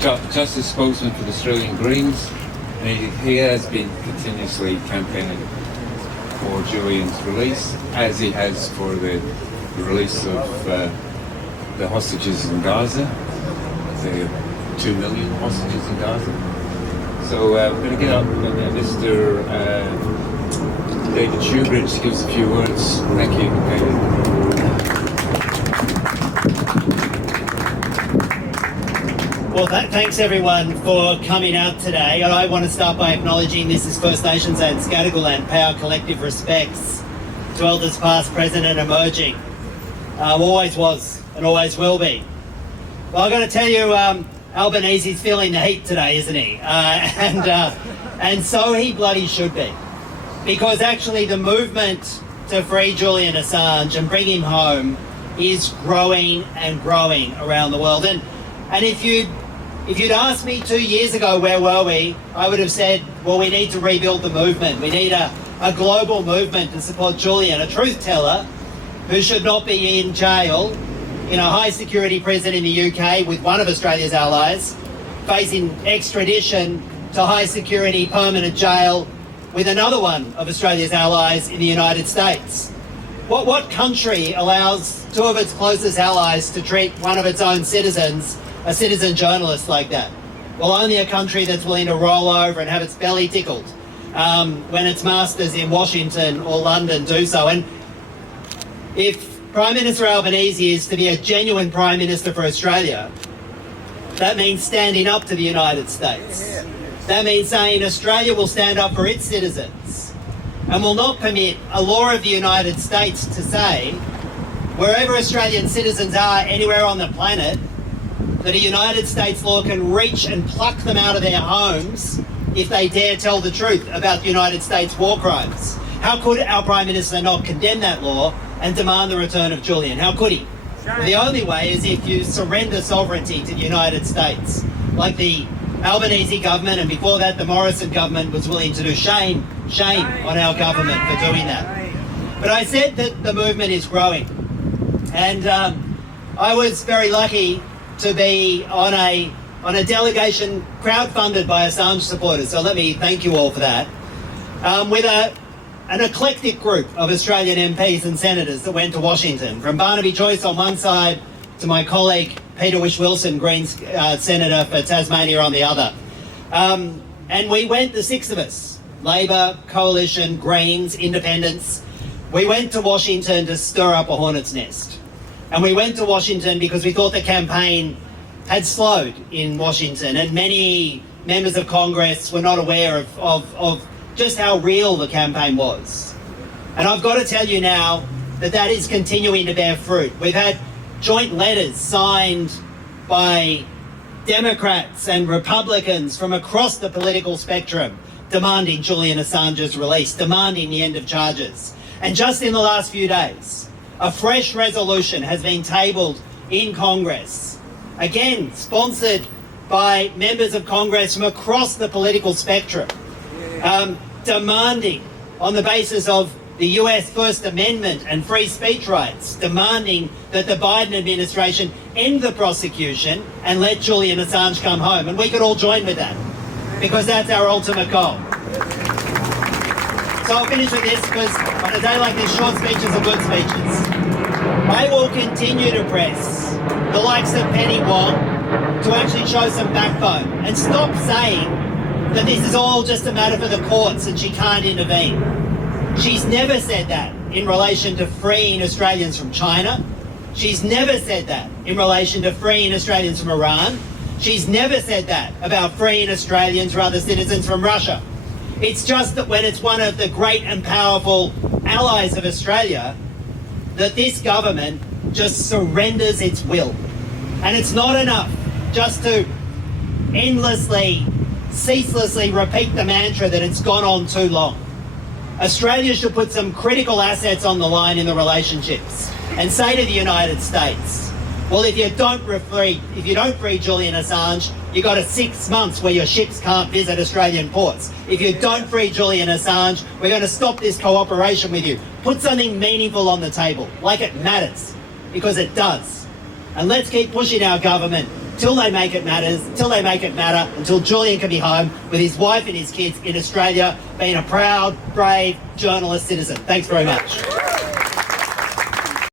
Justice spokesman for the Australian Greens, and he has been continuously campaigning for Julian's release, as he has for the release of the hostages in Gaza. There are 2 million hostages in Gaza. So we're going to get up and Mr. David Shoebridge to give us a few words. Thank you, David. Well, thanks everyone for coming out today. And I want to start by acknowledging this is First Nations and Scadigal land. Pay our collective respects to elders past, present and emerging. Always was and always will be. Well, I've got to tell you, Albanese is feeling the heat today, isn't he? And so he bloody should be. Because actually the movement to free Julian Assange and bring him home is growing and growing around the world. And if you'd asked me 2 years ago where were we, I would have said, well, we need to rebuild the movement. We need a global movement to support Julian, a truth teller who should not be in jail in a high security prison in the UK with one of Australia's allies, facing extradition to high security permanent jail with another one of Australia's allies in the United States. What country allows two of its closest allies to treat one of its own citizens, a citizen journalist, like that? Well, only a country that's willing to roll over and have its belly tickled when its masters in Washington or London do so. And if Prime Minister Albanese is to be a genuine Prime Minister for Australia, that means standing up to the United States. That means saying Australia will stand up for its citizens and will not permit a law of the United States to say wherever Australian citizens are anywhere on the planet, that a United States law can reach and pluck them out of their homes if they dare tell the truth about the United States war crimes. How could our Prime Minister not condemn that law and demand the return of Julian? How could he? The only way is if you surrender sovereignty to the United States, like the Albanese government, and before that the Morrison government was willing to do. Shame on our government for doing that. But I said that the movement is growing, and I was very lucky to be on a delegation crowdfunded by Assange supporters, so let me thank you all for that, with an eclectic group of Australian MPs and senators that went to Washington, from Barnaby Joyce on one side to my colleague Peter Whish-Wilson, Greens Senator for Tasmania, on the other. And we went, the six of us, Labor, Coalition, Greens, Independents, we went to Washington to stir up a hornet's nest. And we went to Washington because we thought the campaign had slowed in Washington, and many members of Congress were not aware of just how real the campaign was. And I've got to tell you now that is continuing to bear fruit. We've had joint letters signed by Democrats and Republicans from across the political spectrum demanding Julian Assange's release, demanding the end of charges. And just in the last few days, a fresh resolution has been tabled in Congress, again sponsored by members of Congress from across the political spectrum, demanding, on the basis of the US First Amendment and free speech rights, demanding that the Biden administration end the prosecution and let Julian Assange come home. And we could all join with that, because that's our ultimate goal. So I'll finish with this, because on a day like this, short speeches are good speeches. I will continue to press the likes of Penny Wong to actually show some backbone and stop saying that this is all just a matter for the courts and she can't intervene. She's never said that in relation to freeing Australians from China. She's never said that in relation to freeing Australians from Iran. She's never said that about freeing Australians or other citizens from Russia. It's just that when it's one of the great and powerful allies of Australia, that this government just surrenders its will. And it's not enough just to endlessly, ceaselessly repeat the mantra that it's gone on too long. Australia should put some critical assets on the line in the relationships and say to the United States, well, if you don't free Julian Assange, you got a 6 months where your ships can't visit Australian ports. If you don't free Julian Assange, we're going to stop this cooperation with you. Put something meaningful on the table, like it matters, because it does. And let's keep pushing our government till they make it matter, until Julian can be home with his wife and his kids in Australia, being a proud, brave journalist citizen. Thanks very much.